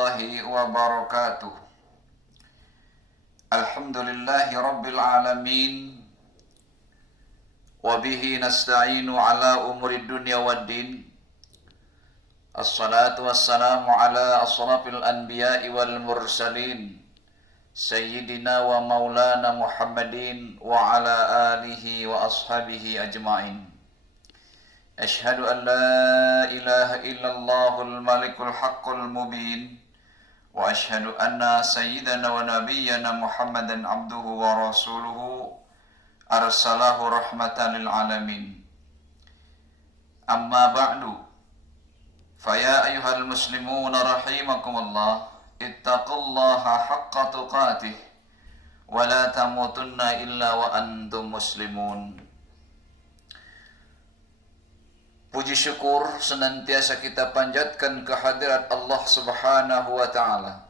warahmatullahi wabarakatuh. Alhamdulillahi rabbil alamin. Wabihi nasta'inu ala umuri dunya waddin. Assalatu wassalamu ala asrafil anbiya'i wal mursalin, Sayyidina wa maulana Muhammadin wa ala alihi wa ashabihi ajma'in. Ashhadu an la ilaha illallahul malikul haqqul mubin. Wa ashhadu anna sayyidana wa nabiyyana Muhammadan abduhu wa rasuluhu arsalahu rahmatan lil alamin. Amma ba'du. Faya ayyuhal muslimuna rahimakumullah, ittaqullaha haqqa tuqatih wa la tamutunna illa wa antum muslimun. Puji syukur senantiasa kita panjatkan kehadirat Allah Subhanahu wa Ta'ala.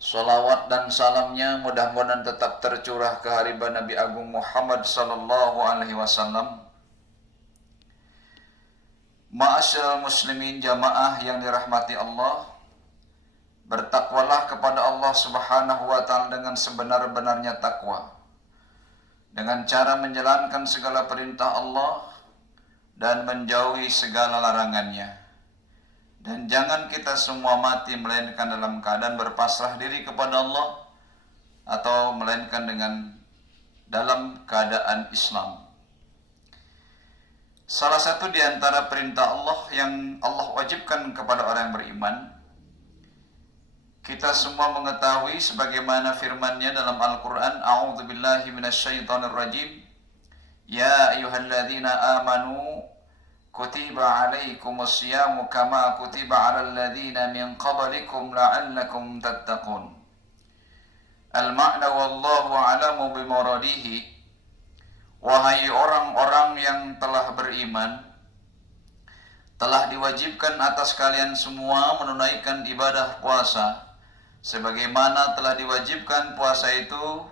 Salawat dan salamnya mudah-mudahan tetap tercurah ke hariban Nabi Agung Muhammad sallallahu alaihi wasallam. Ma'asyiral muslimin jamaah yang dirahmati Allah, bertakwalah kepada Allah Subhanahu wa Ta'ala dengan sebenar-benarnya takwa, dengan cara menjalankan segala perintah Allah dan menjauhi segala larangannya. Dan jangan kita semua mati melainkan dalam keadaan berpasrah diri kepada Allah, atau melainkan dalam keadaan Islam. Salah satu di antara perintah Allah yang Allah wajibkan kepada orang yang beriman, kita semua mengetahui sebagaimana firman-Nya dalam Al-Quran, A'udzubillahi minasyaitonirrajim. Ya ayyuhalladzina amanu kutiba alaikumus siyamu kama kutiba alal ladzina min qablikum la'allakum tattaqun. Al-ma'na wallahu a'lamu bimuradihi. Wahai orang-orang yang telah beriman, telah diwajibkan atas kalian semua menunaikan ibadah puasa sebagaimana telah diwajibkan puasa itu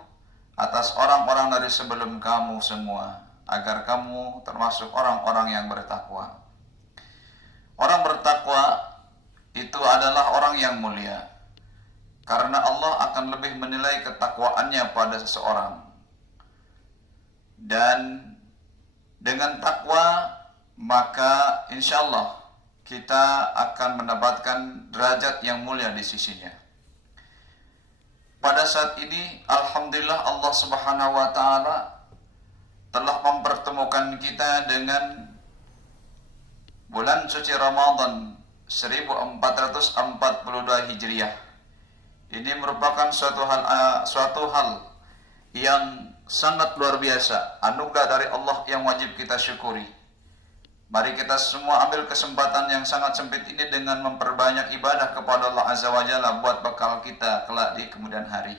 atas orang-orang dari sebelum kamu semua, agar kamu termasuk orang-orang yang bertakwa. Orang bertakwa itu adalah orang yang mulia, karena Allah akan lebih menilai ketakwaannya pada seseorang. Dan dengan takwa maka insya Allah kita akan mendapatkan derajat yang mulia di sisinya. Pada saat ini alhamdulillah Allah Subhanahu wa Ta'ala telah mempertemukan kita dengan bulan suci Ramadan 1442 Hijriah. Ini merupakan suatu hal yang sangat luar biasa, anugerah dari Allah yang wajib kita syukuri. Mari kita semua ambil kesempatan yang sangat sempit ini dengan memperbanyak ibadah kepada Allah Azza wa Jalla buat bekal kita kelak di kemudian hari.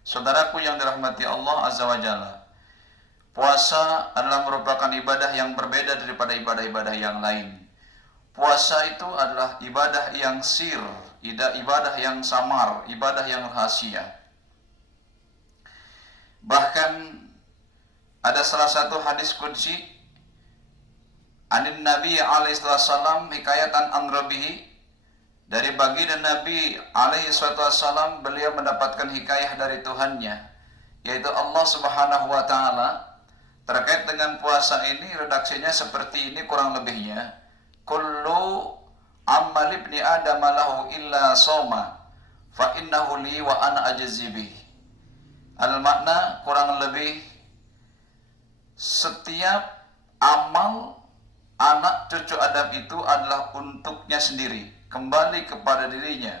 Saudaraku yang dirahmati Allah Azza wa Jalla, puasa adalah merupakan ibadah yang berbeda daripada ibadah-ibadah yang lain. Puasa itu adalah ibadah yang sir, ibadah yang samar, ibadah yang rahasia. Bahkan ada salah satu hadis qudsi anin Nabi alaihi wasallam hikayatan an rabbihi, dari baginda Nabi alaihi wasallam, beliau mendapatkan hikayah dari Tuhannya, yaitu Allah Subhanahu wa Ta'ala. Terkait dengan puasa ini, redaksinya seperti ini kurang lebihnya. Kullu amal ibni adam lahu illa soma fa innahu li wa ana ajzi bih. Al-makna kurang lebih, setiap amal anak cucu Adam itu adalah untuknya sendiri, kembali kepada dirinya.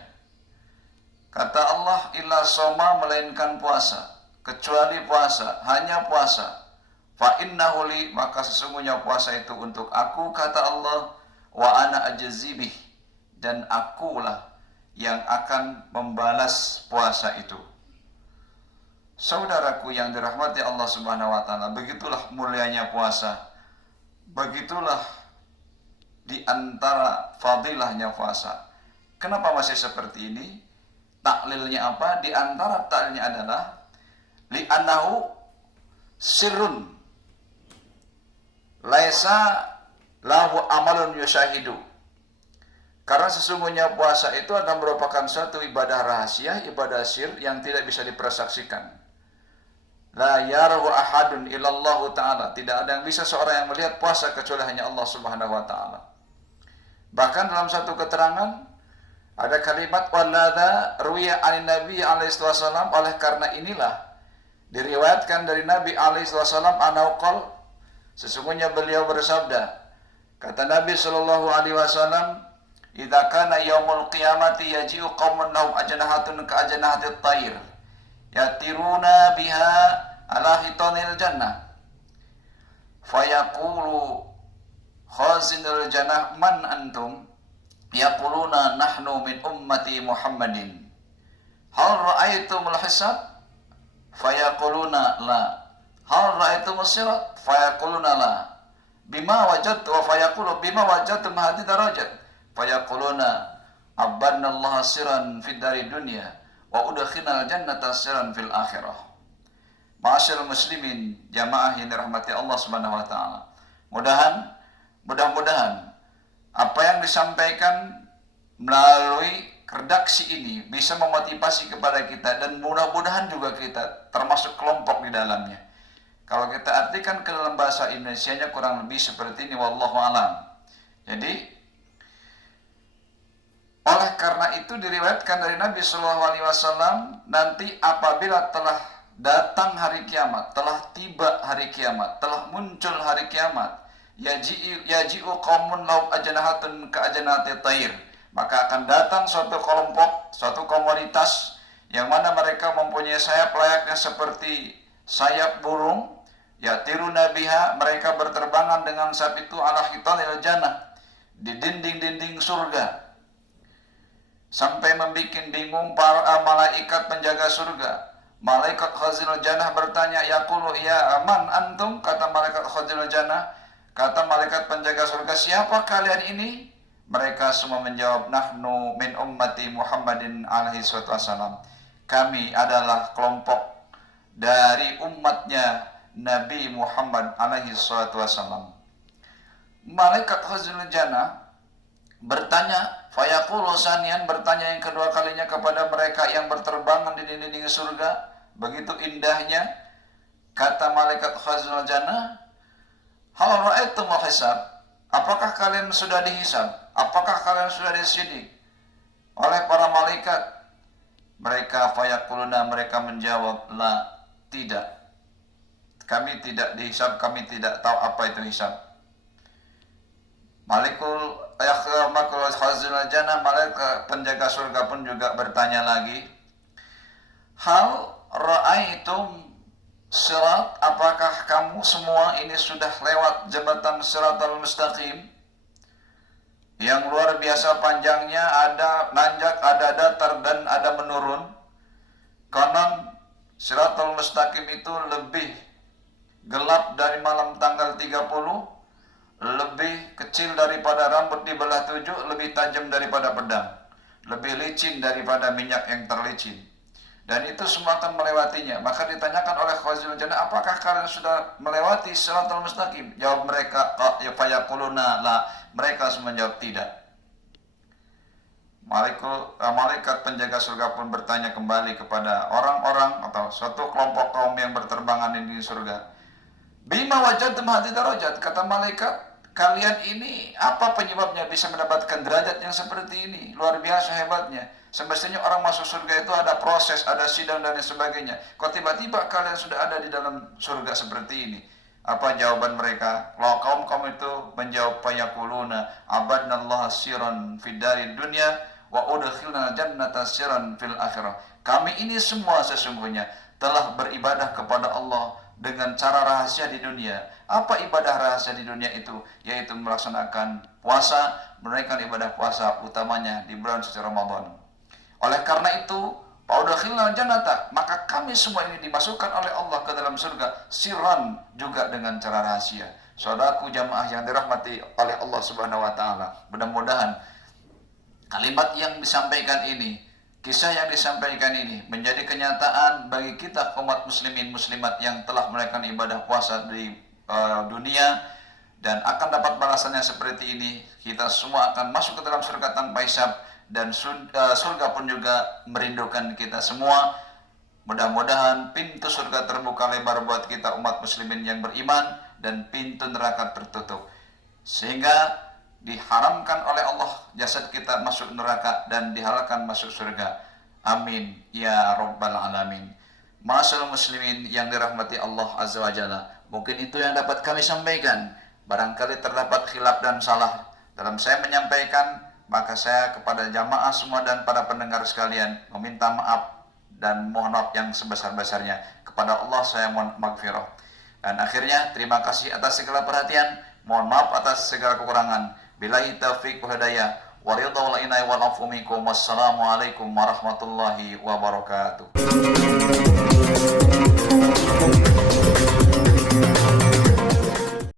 Kata Allah, illa soma, melainkan puasa, kecuali puasa, hanya puasa. Fa innahu li, maka sesungguhnya puasa itu untuk aku, kata Allah, wa ana ajzi bih, dan akulah yang akan membalas puasa itu. Saudaraku yang dirahmati Allah Subhanahu wa Ta'ala, begitulah mulianya puasa, begitulah di antara fadilahnya puasa. Kenapa masih seperti ini? Taklilnya apa? Di antara taklilnya adalah li'annahu sirrun laisa lahu amalun yushahidu. Karena sesungguhnya puasa itu adalah merupakan suatu ibadah rahasia, ibadah sir yang tidak bisa dipersaksikan. La yarahu ahadun illallahu ta'ala. Tidak ada yang bisa seorang yang melihat puasa kecuali hanya Allah Subhanahu wa ta'ala. Bahkan dalam satu keterangan ada kalimat walladza ruwiya 'an Nabi alaihi wasallam, oleh karena inilah diriwayatkan dari Nabi alaihi wasallam anaqal, sesungguhnya beliau bersabda, kata Nabi sallallahu alaihi wasallam, idza kana yaumul qiyamati yaji'u qaumun lahum ajnahatun ka ajnahatit tayr yatiruna biha ala hitanil jannah fayaqulu khazinul jannah man antum yaquluna nahnu min ummati Muhammadin hal ra'aitumul hisab fayaquluna la hal ra'aitumus sirat fayaquluna la bima wajadtu wa fayaqulu bima wajadtum hadhihi darajat fayaquluna abadna Allah siran fid dari dunya wa udkhilnal jannata siran fil akhirah. Ma'asyiral muslimin, jamaah yang dirahmati Allah Subhanahu wa taala. Mudah-mudahan apa yang disampaikan melalui redaksi ini bisa memotivasi kepada kita, dan mudah-mudahan juga kita termasuk kelompok di dalamnya. Kalau kita artikan ke dalam bahasa Indonesianya kurang lebih seperti ini, wallahu alam. Jadi oleh karena itu diriwayatkan dari Nabi Shallallahu Alaihi Wasallam, nanti apabila telah datang hari kiamat, telah tiba hari kiamat, telah muncul hari kiamat, yaji'u qaumun lahum ajnahatun ka ajnahati tayr, maka akan datang suatu kelompok, suatu komunitas yang mana mereka mempunyai sayap layaknya seperti sayap burung, yatiruna biha, mereka berterbangan dengan sayap itu ala hitanil jannah, di dinding-dinding surga, sampai membuat bingung para malaikat penjaga surga. Malaikat khazinul jannah bertanya, yaqulu ya man antum, kata malaikat khazinul jannah, kata malaikat penjaga surga, siapa kalian ini? Mereka semua menjawab, nahnu min ummati Muhammadin alaihi wasallam, kami adalah kelompok dari umatnya Nabi Muhammad alaihi wasallam. Malaikat khazinul jannah bertanya, fayaqulu sanian, bertanya yang kedua kalinya kepada mereka yang berterbangan di dinding surga, begitu indahnya, kata malaikat khazinul jannah, hal ra'aitumul hisab, apakah kalian sudah dihisab, apakah kalian sudah disidik oleh para malaikat? Mereka fayaquluna, mereka menjawab, la, tidak, kami tidak dihisab, kami tidak tahu apa itu hisab. Malaikat khazinul jannah, malaikat penjaga surga pun juga bertanya lagi, hal ra'aitum sirat, apakah kamu semua ini sudah lewat jembatan siratal mustaqim yang luar biasa panjangnya, ada nanjak, ada datar, dan ada menurun. Konon siratal mustaqim itu lebih gelap dari malam tanggal 30, lebih kecil daripada rambut di belah 7, lebih tajam daripada pedang, lebih licin daripada minyak yang terlicin, dan itu semua akan melewatinya. Maka ditanyakan oleh khazinul jannah, apakah kalian sudah melewati siratal mustaqim? Jawab mereka, fayaquluna la, mereka semua menjawab tidak. Malaikat penjaga surga pun bertanya kembali kepada orang-orang atau suatu kelompok kaum yang berterbangan di surga, bima wajadtum hadhihi darajat, kata malaikat, kalian ini apa penyebabnya bisa mendapatkan derajat yang seperti ini, luar biasa hebatnya. Semestinya orang masuk surga itu ada proses, ada sidang dan sebagainya. Kok tiba-tiba kalian sudah ada di dalam surga seperti ini? Apa jawaban mereka? Kalau kaum itu menjawab, fayaquluna abadnallaha siran fid dari dunya wa udkhilnal jannata siran fil akhirah. Kami ini semua sesungguhnya telah beribadah kepada Allah dengan cara rahasia di dunia. Apa ibadah rahasia di dunia itu? Yaitu melaksanakan puasa, menunaikan ibadah puasa utamanya di bulan suci Ramadan. Oleh karena itu, fa'udkhilnal jannata, maka kami semua ini dimasukkan oleh Allah ke dalam surga sirran, juga dengan cara rahasia. Saudaraku jamaah yang dirahmati oleh Allah Subhanahu wa taala, mudah-mudahan kalimat yang disampaikan ini, kisah yang disampaikan ini menjadi kenyataan bagi kita umat muslimin muslimat yang telah melakukan ibadah puasa di dunia, dan akan dapat balasannya seperti ini. Kita semua akan masuk ke dalam surga tanpa hisab, dan surga pun juga merindukan kita semua. Mudah-mudahan pintu surga terbuka lebar buat kita umat muslimin yang beriman, dan pintu neraka tertutup, sehingga diharamkan oleh Allah jasad kita masuk neraka dan dihalalkan masuk surga. Amin ya rabbal alamin. Ma'asyiral muslimin yang dirahmati Allah azza wa jalla, mungkin itu yang dapat kami sampaikan. Barangkali terdapat khilaf dan salah dalam saya menyampaikan, maka saya kepada jamaah semua dan para pendengar sekalian meminta maaf dan mohon maaf yang sebesar-besarnya. Kepada Allah saya mohon maghfirah. Dan akhirnya terima kasih atas segala perhatian, mohon maaf atas segala kekurangan. Billahi taufiq wa hidayah, wa ridha wal inayah wal afu minkum. Wassalamualaikum warahmatullahi wabarakatuh.